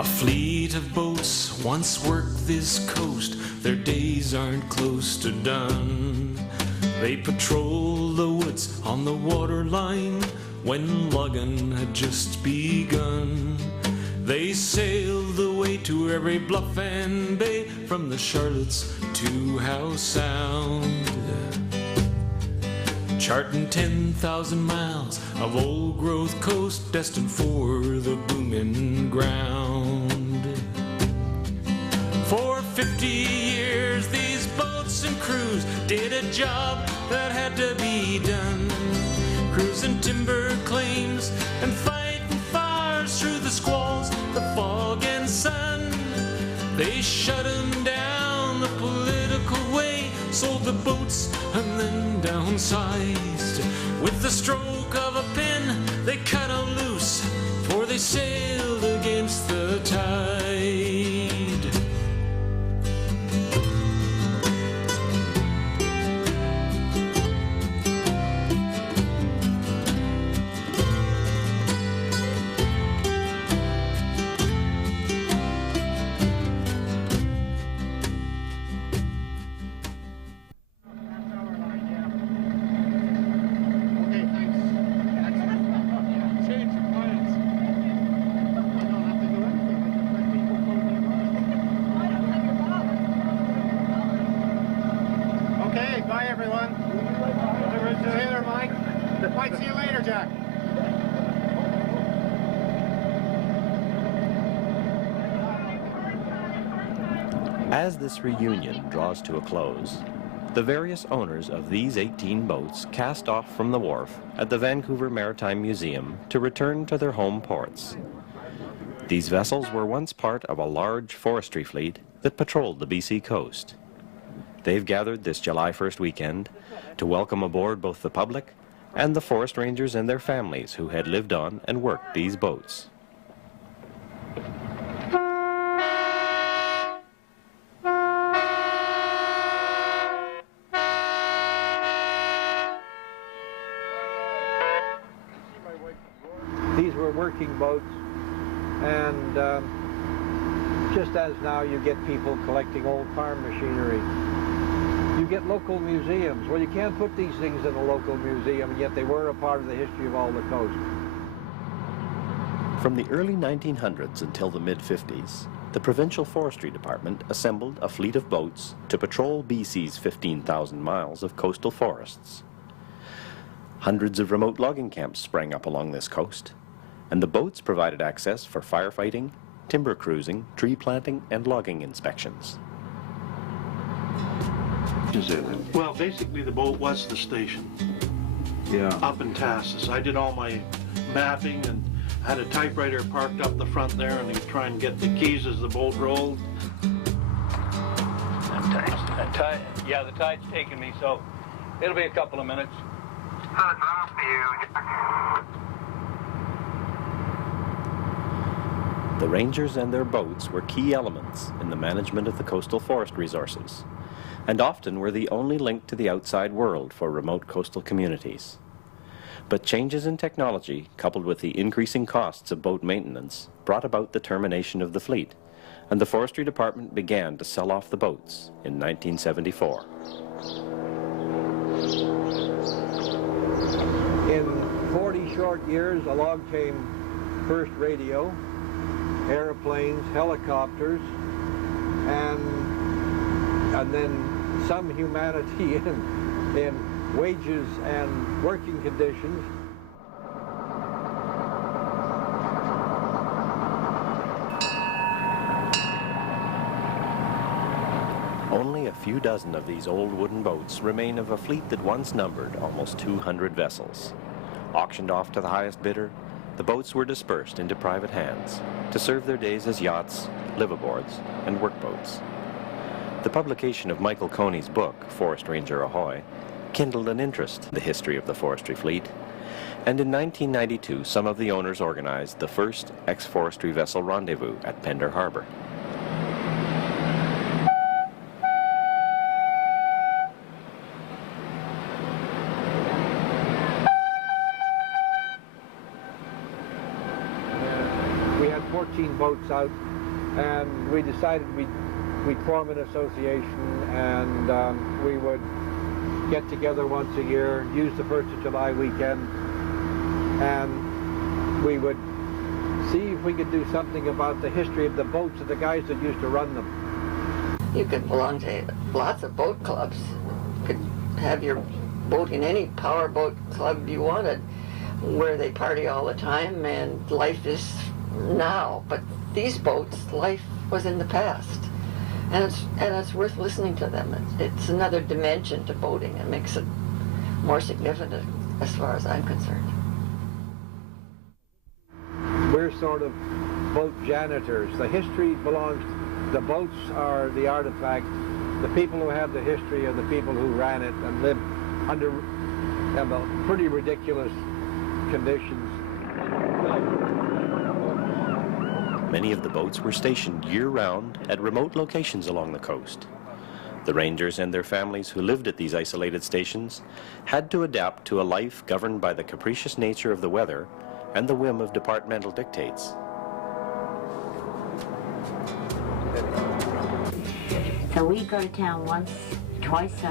A fleet of boats once worked this coast, their days aren't close to done. They patrol the woods on the waterline when logging had just begun. They sailed the way to every bluff and bay, from the Charlottes to Howe Sound, charting 10,000 miles of old-growth coast destined for the booming ground. For 50 years these boats and crews did a job that had to be done, cruising timber claims and fighting fires through the squalls, the fog and sun. They shut 'em down the political way, sold the boats and then downsized. With the stroke of a pen they cut 'em loose, for they sailed against the tide. Bye, everyone. Taylor, Mike. Might see you later, Jack. As this reunion draws to a close, the various owners of these 18 boats cast off from the wharf at the Vancouver Maritime Museum to return to their home ports. These vessels were once part of a large forestry fleet that patrolled the BC coast. They've gathered this July 1st weekend to welcome aboard both the public and the forest rangers and their families who had lived on and worked these boats. These were working boats, and just as now you get people collecting old farm machinery, you get local museums. Well, you can't put these things in a local museum, and yet they were a part of the history of all the coast. From the early 1900s until the mid-50s, the Provincial Forestry Department assembled a fleet of boats to patrol BC's 15,000 miles of coastal forests. Hundreds of remote logging camps sprang up along this coast, and the boats provided access for firefighting, timber cruising, tree planting, and logging inspections. Well, basically the boat was the station. Yeah. Up in Tassus. I did all my mapping and had a typewriter parked up the front there, and he'd try and get the keys as the boat rolled. Yeah, the tide's taking me, so it'll be a couple of minutes. The rangers and their boats were key elements in the management of the coastal forest resources, and often were the only link to the outside world for remote coastal communities. But changes in technology, coupled with the increasing costs of boat maintenance, brought about the termination of the fleet, and the Forestry Department began to sell off the boats in 1974. In 40 short years, along came first radio, airplanes, helicopters, and then some humanity in wages and working conditions. Only a few dozen of these old wooden boats remain of a fleet that once numbered almost 200 vessels. Auctioned off to the highest bidder, the boats were dispersed into private hands to serve their days as yachts, liveaboards, and workboats. The publication of Michael Coney's book, Forest Ranger Ahoy, kindled an interest in the history of the forestry fleet, and in 1992 some of the owners organized the first ex-forestry vessel rendezvous at Pender Harbor. We had 14 boats out And we decided we'd form an association, and we would get together once a year, use the 1st of July weekend, and we would see if we could do something about the history of the boats and the guys that used to run them. You could belong to lots of boat clubs. You could have your boat in any power boat club you wanted, where they party all the time and life is now. But these boats, life was in the past. And it's worth listening to them. It's another dimension to boating. It makes it more significant as far as I'm concerned. We're sort of boat janitors. The history belongs, the boats are the artifact. The people who have the history are the people who ran it and lived under pretty ridiculous conditions. Many of the boats were stationed year-round at remote locations along the coast. The rangers and their families who lived at these isolated stations had to adapt to a life governed by the capricious nature of the weather and the whim of departmental dictates. So we go to town once, twice